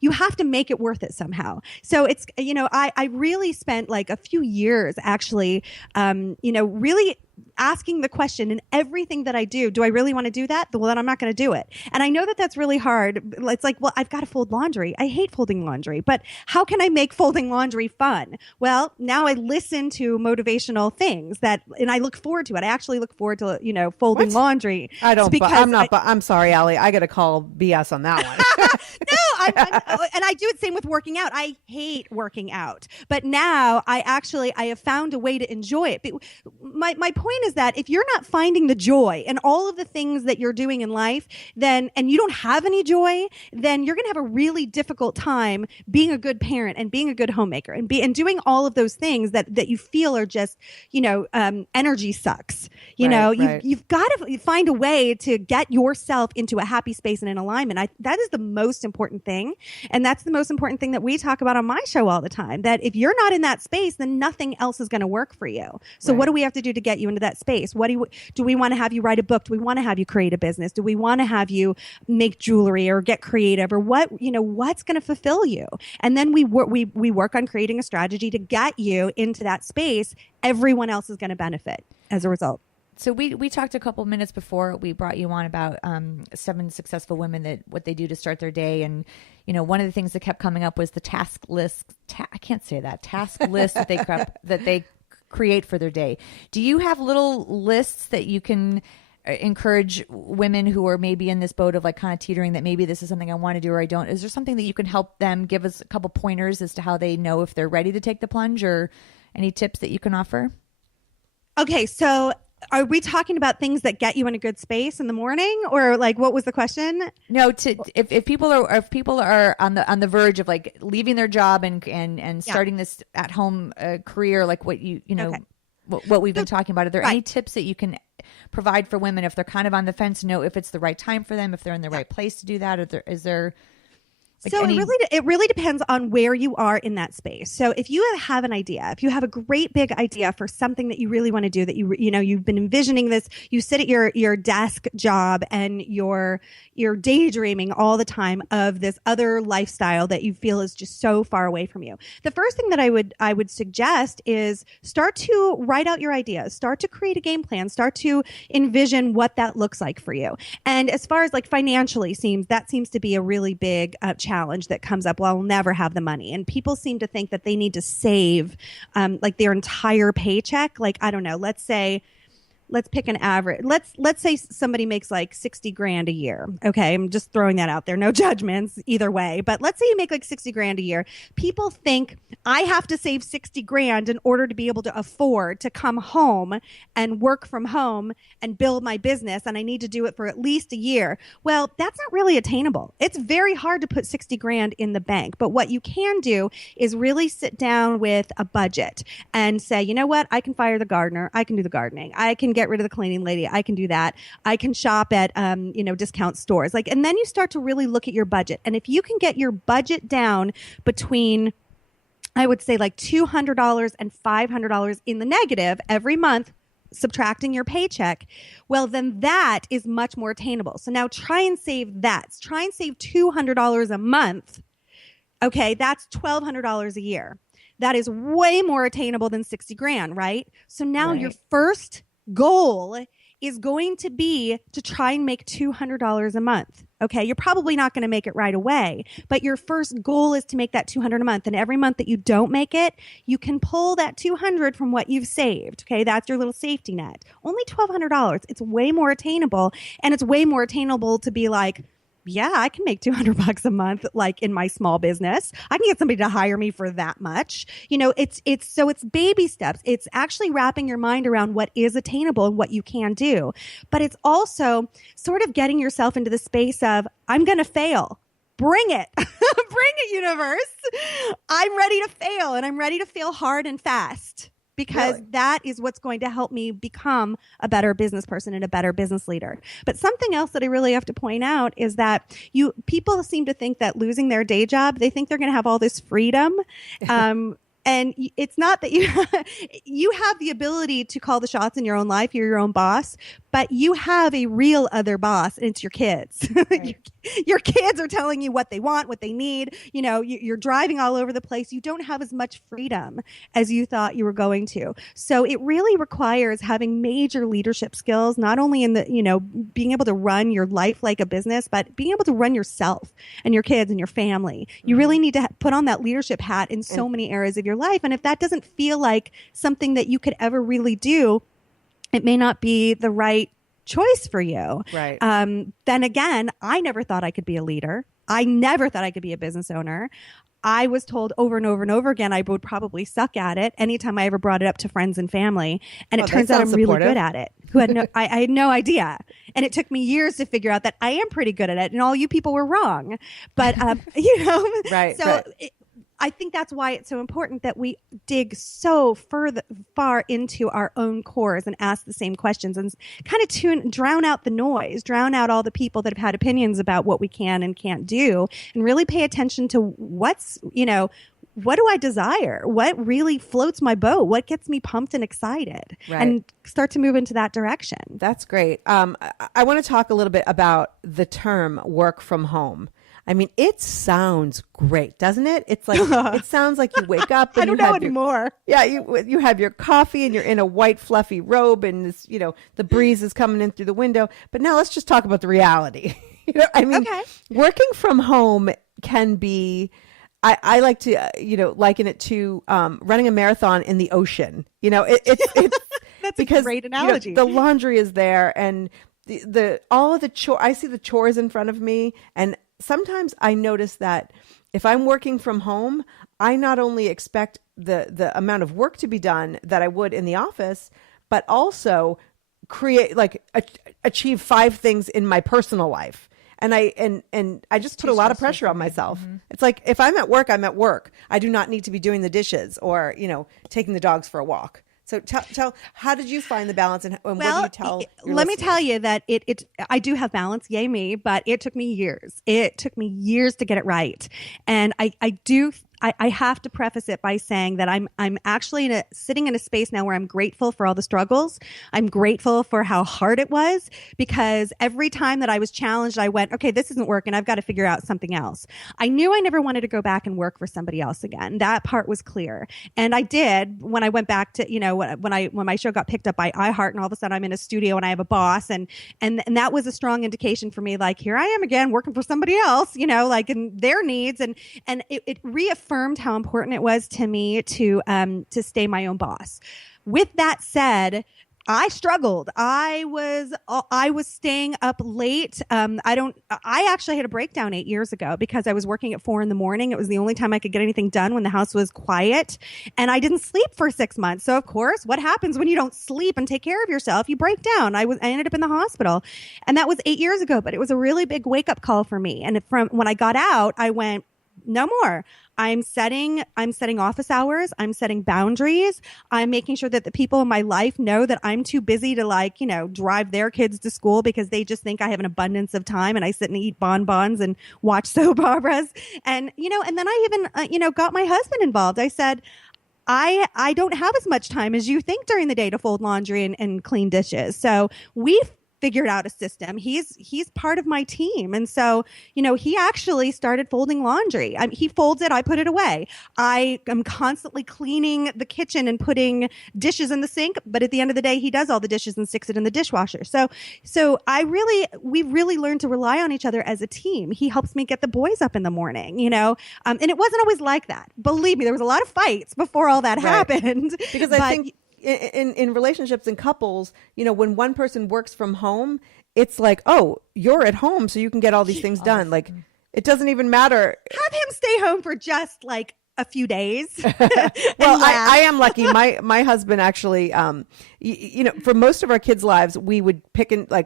you have to make it worth it somehow. So it's, I really spent like a few years actually, really asking the question in everything that I do I really want to do that? Well, then I'm not going to do it. And I know that that's really hard. It's like, well, I've got to fold laundry. I hate folding laundry, but how can I make folding laundry fun? Well, now I listen to motivational things and I look forward to it. I actually look forward to, folding laundry. I don't, I'm sorry, Allie. I got to call BS on that one. No, and I do it same with working out. I hate working out, but now I have found a way to enjoy it. But my point is that if you're not finding the joy in all of the things that you're doing in life, and you don't have any joy, then you're going to have a really difficult time being a good parent and being a good homemaker and doing all of those things that you feel are just, energy sucks. You've got to find a way to get yourself into a happy space and in alignment. That is the most important thing. And that's the most important thing that we talk about on my show all the time, that if you're not in that space, then nothing else is going to work for you. So what do we have to do to get you into that space? What do we want to have you write a book? Do we want to have you create a business? Do we want to have you make jewelry or get creative, or what's going to fulfill you? And then we work on creating a strategy to get you into that space. Everyone else is going to benefit as a result. So we talked a couple minutes before we brought you on about 7 successful women, that what they do to start their day. And, one of the things that kept coming up was the task list. I can't say that. Task list that they create for their day. Do you have little lists that you can encourage women who are maybe in this boat of like kind of teetering, that maybe this is something I want to do or I don't? Is there something that you can help them, give us a couple pointers as to how they know if they're ready to take the plunge, or any tips that you can offer? Okay, so are we talking about things that get you in a good space in the morning, or like what was the question? No, if people are on the verge of like leaving their job and starting this at home career, like what what we've been talking about, are there any tips that you can provide for women if they're kind of on the fence, know if it's the right time for them, if they're in the right place to do that, or is there? So it really depends on where you are in that space. So if you have an idea, if you have a great big idea for something that you really want to do, that you've been envisioning this, you sit at your desk job and you're daydreaming all the time of this other lifestyle that you feel is just so far away from you. The first thing that I would suggest is start to write out your ideas, start to create a game plan, start to envision what that looks like for you. And as far as like financially seems to be a really big challenge that comes up. Well, I'll never have the money. And people seem to think that they need to save like their entire paycheck. Like, I don't know, let's pick an average. Let's say somebody makes like 60 grand a year. Okay. I'm just throwing that out there. No judgments either way. But let's say you make like 60 grand a year. People think I have to save 60 grand in order to be able to afford to come home and work from home and build my business. And I need to do it for at least a year. Well, that's not really attainable. It's very hard to put 60 grand in the bank. But what you can do is really sit down with a budget and say, you know what? I can fire the gardener. I can do the gardening. I can get rid of the cleaning lady. I can do that. I can shop at, discount stores. And then you start to really look at your budget. And if you can get your budget down between, I would say like $200 and $500 in the negative every month, subtracting your paycheck, well, then that is much more attainable. So now try and save that. Try and save $200 a month. Okay. That's $1,200 a year. That is way more attainable than 60 grand, right? So now your first goal is going to be to try and make $200 a month. Okay. You're probably not going to make it right away, but your first goal is to make that $200 a month. And every month that you don't make it, you can pull that $200 from what you've saved. Okay. That's your little safety net. Only $1,200. It's way more attainable, and it's way more attainable to be like, yeah, I can make $200 a month, like in my small business. I can get somebody to hire me for that much. It's baby steps. It's actually wrapping your mind around what is attainable and what you can do. But it's also sort of getting yourself into the space of, I'm going to fail. Bring it. Bring it, universe. I'm ready to fail, and I'm ready to fail hard and fast. Because that is what's going to help me become a better business person and a better business leader. But something else that I really have to point out is that people seem to think that losing their day job, they think they're going to have all this freedom. And it's not that you have the ability to call the shots in your own life. You're your own boss, but you have a real other boss, and it's your kids. Right. Your kids are telling you what they want, what they need. You're driving all over the place. You don't have as much freedom as you thought you were going to. So it really requires having major leadership skills, not only in the, being able to run your life like a business, but being able to run yourself and your kids and your family. You really need to put on that leadership hat in so many areas of your life. And if that doesn't feel like something that you could ever really do, it may not be the right choice for you. Right. Then again, I never thought I could be a leader. I never thought I could be a business owner. I was told over and over and over again I would probably suck at it anytime I ever brought it up to friends and family. And it turns out I'm really good at it. I had no idea. And it took me years to figure out that I am pretty good at it. And all you people were wrong. But, Right. So right. I think that's why it's so important that we dig so far into our own cores and ask the same questions and kind of drown out the noise, drown out all the people that have had opinions about what we can and can't do, and really pay attention to what do I desire? What really floats my boat? What gets me pumped and excited? Right. And start to move into that direction. That's great. I want to talk a little bit about the term work from home. I mean, it sounds great, doesn't it? It's like, it sounds like you wake up and I don't know anymore. you have your coffee and you're in a white fluffy robe and this, the breeze is coming in through the window. But now let's just talk about the reality. Okay. Working from home can be, I like to, liken it to running a marathon in the ocean. It's That's because, a great analogy. the laundry is there and all of the I see the chores in front of me, and sometimes I notice that if I'm working from home, I not only expect the amount of work to be done that I would in the office, but also achieve 5 things in my personal life. And I just put a lot of pressure on myself. Mm-hmm. It's like, if I'm at work, I'm at work. I do not need to be doing the dishes or, taking the dogs for a walk. So tell, how did you find the balance, and what do you tell your let me listeners? tell you that I do have balance, yay me, but it took me years. It took me years to get it right. And I have to preface it by saying that I'm actually sitting in a space now where I'm grateful for all the struggles. I'm grateful for how hard it was, because every time that I was challenged, I went, okay, this isn't working. I've got to figure out something else. I knew I never wanted to go back and work for somebody else again. That part was clear. And I did when I went back to, when my show got picked up by iHeart, and all of a sudden I'm in a studio and I have a boss, and that was a strong indication for me, like, here I am again working for somebody else, and their needs. And it reaffirmed how important it was to me to stay my own boss. With that said, I struggled. I was staying up late. I actually had a breakdown 8 years ago because I was working at 4 a.m. It was the only time I could get anything done when the house was quiet, and I didn't sleep for 6 months. So of course, what happens when you don't sleep and take care of yourself? You break down. I ended up in the hospital, and that was 8 years ago, but it was a really big wake up call for me. And from when I got out, I went, no more. I'm setting office hours. I'm setting boundaries. I'm making sure that the people in my life know that I'm too busy to drive their kids to school because they just think I have an abundance of time, and I sit and eat bonbons and watch soap operas. And, and then I even, got my husband involved. I said, I don't have as much time as you think during the day to fold laundry and clean dishes. So we've figured out a system. He's part of my team. And so, he actually started folding laundry. He folds it. I put it away. I am constantly cleaning the kitchen and putting dishes in the sink. But at the end of the day, he does all the dishes and sticks it in the dishwasher. So we really learned to rely on each other as a team. He helps me get the boys up in the morning, and it wasn't always like that. Believe me, there was a lot of fights before all that happened. Because I think in relationships and couples, when one person works from home, it's like, oh, you're at home, so you can get all these things done. Like, it doesn't even matter. Have him stay home for just like a few days. Well, I am lucky. My husband actually, for most of our kids' lives, we would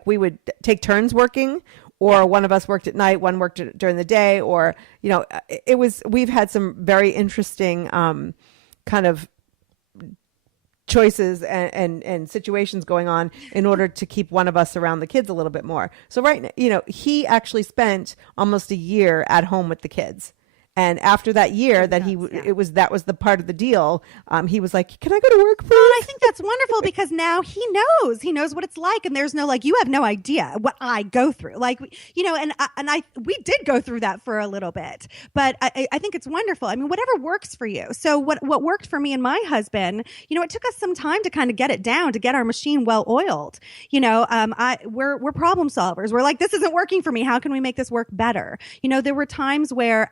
we would take turns working. Or one of us worked at night, one worked during the day, or, we've had some very interesting kind of choices and situations going on in order to keep one of us around the kids a little bit more. So right now, he actually spent almost a year at home with the kids. And after that year that that was the part of the deal, he was like, can I go to work, please? Well, I think that's wonderful because now he knows what it's like. And there's no, you have no idea what I go through. We did go through that for a little bit, but I think it's wonderful. I mean, whatever works for you. So what worked for me and my husband, it took us some time to kind of get it down, to get our machine well oiled. We're problem solvers. We're like, this isn't working for me. How can we make this work better? There were times where,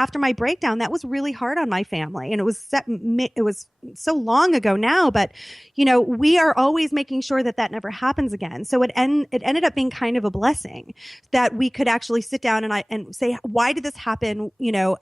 after my breakdown, that was really hard on my family, and it was so long ago now, but we are always making sure that never happens again. So it ended up being kind of a blessing that we could actually sit down and say, why did this happen?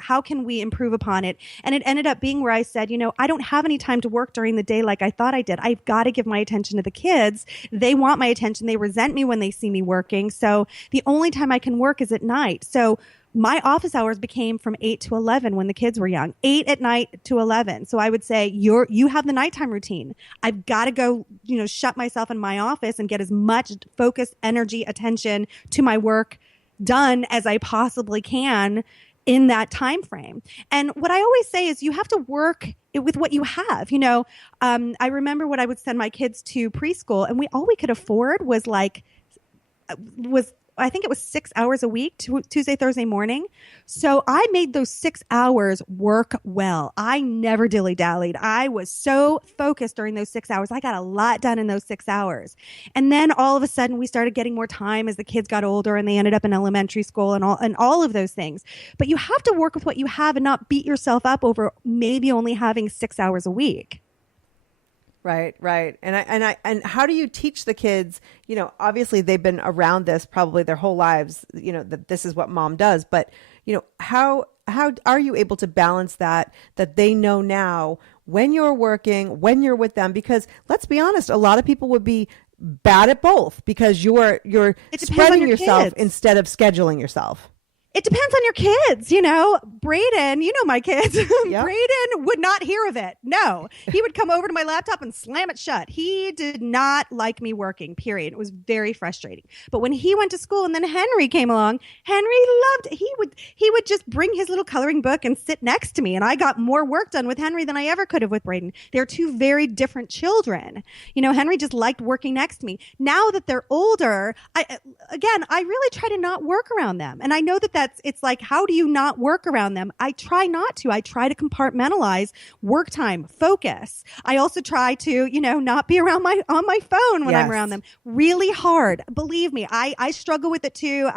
How can we improve upon it? And it ended up being where I said, I don't have any time to work during the day like I thought I did. I've got to give my attention to the kids. They want my attention. They resent me when they see me working. So the only time I can work is at night. So my office hours became from 8 to 11 when the kids were young, 8 at night to 11. So I would say, you have the nighttime routine. I've got to go, shut myself in my office and get as much focus, energy, attention to my work done as I possibly can in that time frame. And what I always say is you have to work with what you have. I remember when I would send my kids to preschool, and all we could afford was I think it was 6 hours a week, Tuesday, Thursday morning. So I made those 6 hours work well. I never dilly-dallied. I was so focused during those 6 hours. I got a lot done in those 6 hours. And then all of a sudden we started getting more time as the kids got older and they ended up in elementary school and all of those things. But you have to work with what you have and not beat yourself up over maybe only having 6 hours a week. Right. And how do you teach the kids, obviously they've been around this probably their whole lives, that this is what mom does, but how are you able to balance that they know now when you're working, when you're with them? Because let's be honest, a lot of people would be bad at both because you're spreading yourself kids. Instead of scheduling yourself. It depends on your kids, Braden, my kids. Yep. Braden would not hear of it. No, he would come over to my laptop and slam it shut. He did not like me working, period. It was very frustrating. But when he went to school and then Henry came along, Henry loved it. He would just bring his little coloring book and sit next to me. And I got more work done with Henry than I ever could have with Braden. They're two very different children. Henry just liked working next to me. Now that they're older, I really try to not work around them. And I know that it's like, how do you not work around them? I try not to. I try to compartmentalize work time, focus. I also try to, not be on my phone when I'm around them. Really hard. Believe me, I struggle with it too.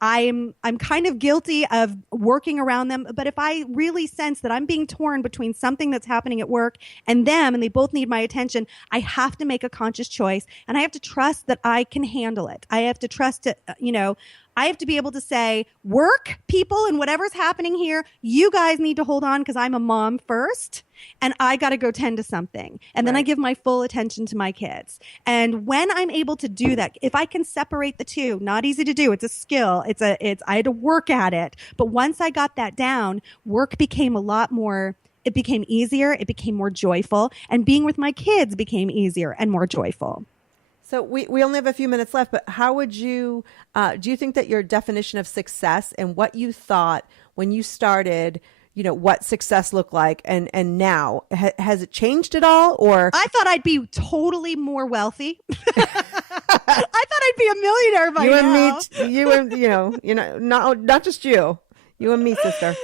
I'm kind of guilty of working around them. But if I really sense that I'm being torn between something that's happening at work and them, and they both need my attention, I have to make a conscious choice, and I have to trust that I can handle it. I have to trust it, I have to be able to say, work, people, and whatever's happening here, you guys need to hold on because I'm a mom first, and I got to go tend to something. And then I give my full attention to my kids. And when I'm able to do that, if I can separate the two, not easy to do. It's a skill. I had to work at it. But once I got that down, work became a lot more. It became easier. It became more joyful. And being with my kids became easier and more joyful. So we only have a few minutes left, but how would you, do you think that your definition of success and what you thought when you started, what success looked like and now, has it changed at all? Or I thought I'd be totally more wealthy. I thought I'd be a millionaire by now. You and me, not just you and me, sister.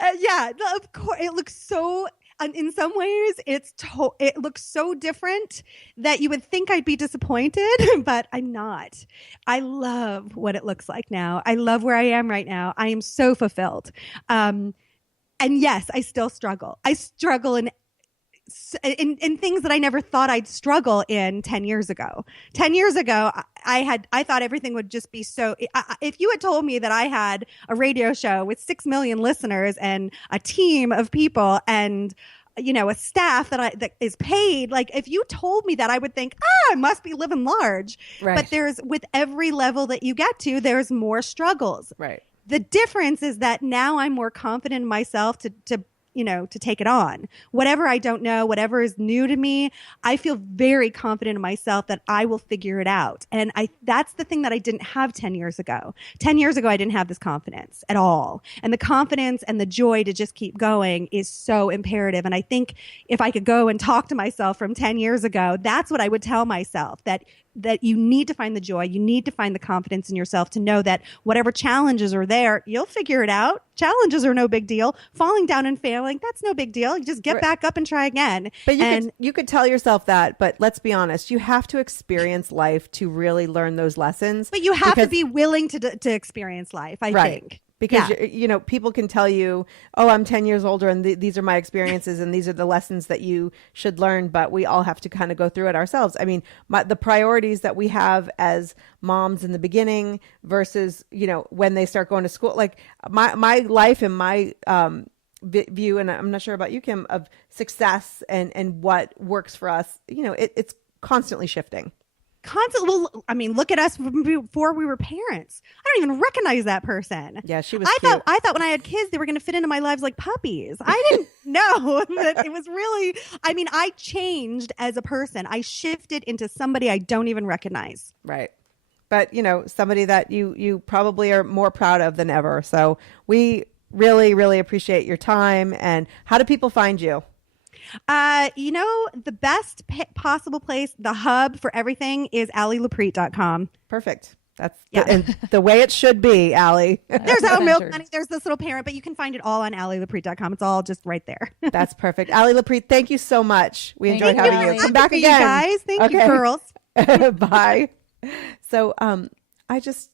Of course. It looks so... in some ways, it looks so different that you would think I'd be disappointed, but I'm not. I love what it looks like now. I love where I am right now. I am so fulfilled. And yes, I still struggle. I struggle in things that I never thought I'd struggle in 10 years ago. 10 years ago, I thought everything would just be so, if you had told me that I had a radio show with 6 million listeners and a team of people and a staff that is paid, like if you told me that, I would think, I must be living large. Right. But with every level that you get to, there's more struggles. Right. The difference is that now I'm more confident in myself to take it on. Whatever I don't know, whatever is new to me, I feel very confident in myself that I will figure it out. And that's the thing that I didn't have 10 years ago. 10 years ago, I didn't have this confidence at all. And the confidence and the joy to just keep going is so imperative. And I think if I could go and talk to myself from 10 years ago, that's what I would tell myself, that you need to find the joy. You need to find the confidence in yourself to know that whatever challenges are there, you'll figure it out. Challenges are no big deal. Falling down and failing, that's no big deal. You just get back up and try again. But you could tell yourself that, but let's be honest, you have to experience life to really learn those lessons. But you have to be willing to experience life, I think. Because, people can tell you, oh, I'm 10 years older and these are my experiences and these are the lessons that you should learn. But we all have to kind of go through it ourselves. I mean, the priorities that we have as moms in the beginning versus, when they start going to school, like my life and my view, and I'm not sure about you, Kim, of success and what works for us, it's constantly shifting. constantly. Well, I mean, look at us before we were parents. I don't even recognize that person. Yeah, she was I cute. thought when I had kids, they were going to fit into my lives like puppies. I didn't know that it was really. I mean, I changed as a person. I shifted into somebody I don't even recognize. Right. But, you know, somebody that you probably are more proud of than ever. So we really, really appreciate your time. And how do people find you? You know, the best possible place, the hub for everything is allyloprete.com. Perfect. That's Yeah. and the way it should be, Ally. There's our milk Centered. money. There's this little parent, but you can find it all on allyloprete.com. It's all just right there. That's perfect. Ally Loprete, thank you so much. We Thank enjoyed you, having Ally. you. Come back For again. you guys. Thank you, Okay. girls. Bye. So, I just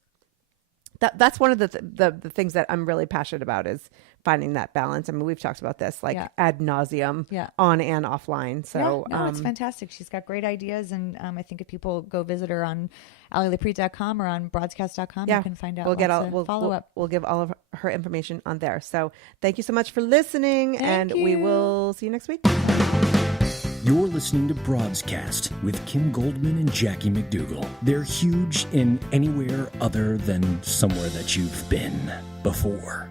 that's one of the things that I'm really passionate about is finding that balance. I mean, we've talked about this like Yeah. ad nauseum, Yeah. on and offline. So, yeah, no, it's fantastic. She's got great ideas, and I think if people go visit her on allyloprete.com or on broadscast.com, you can find out. We'll get all follow up. We'll give all of her information on there. So, thank you so much for listening, and we you. will see you next week. You're listening to Broadscast with Kim Goldman and Jackie McDougall. They're huge in anywhere other than somewhere that you've been before.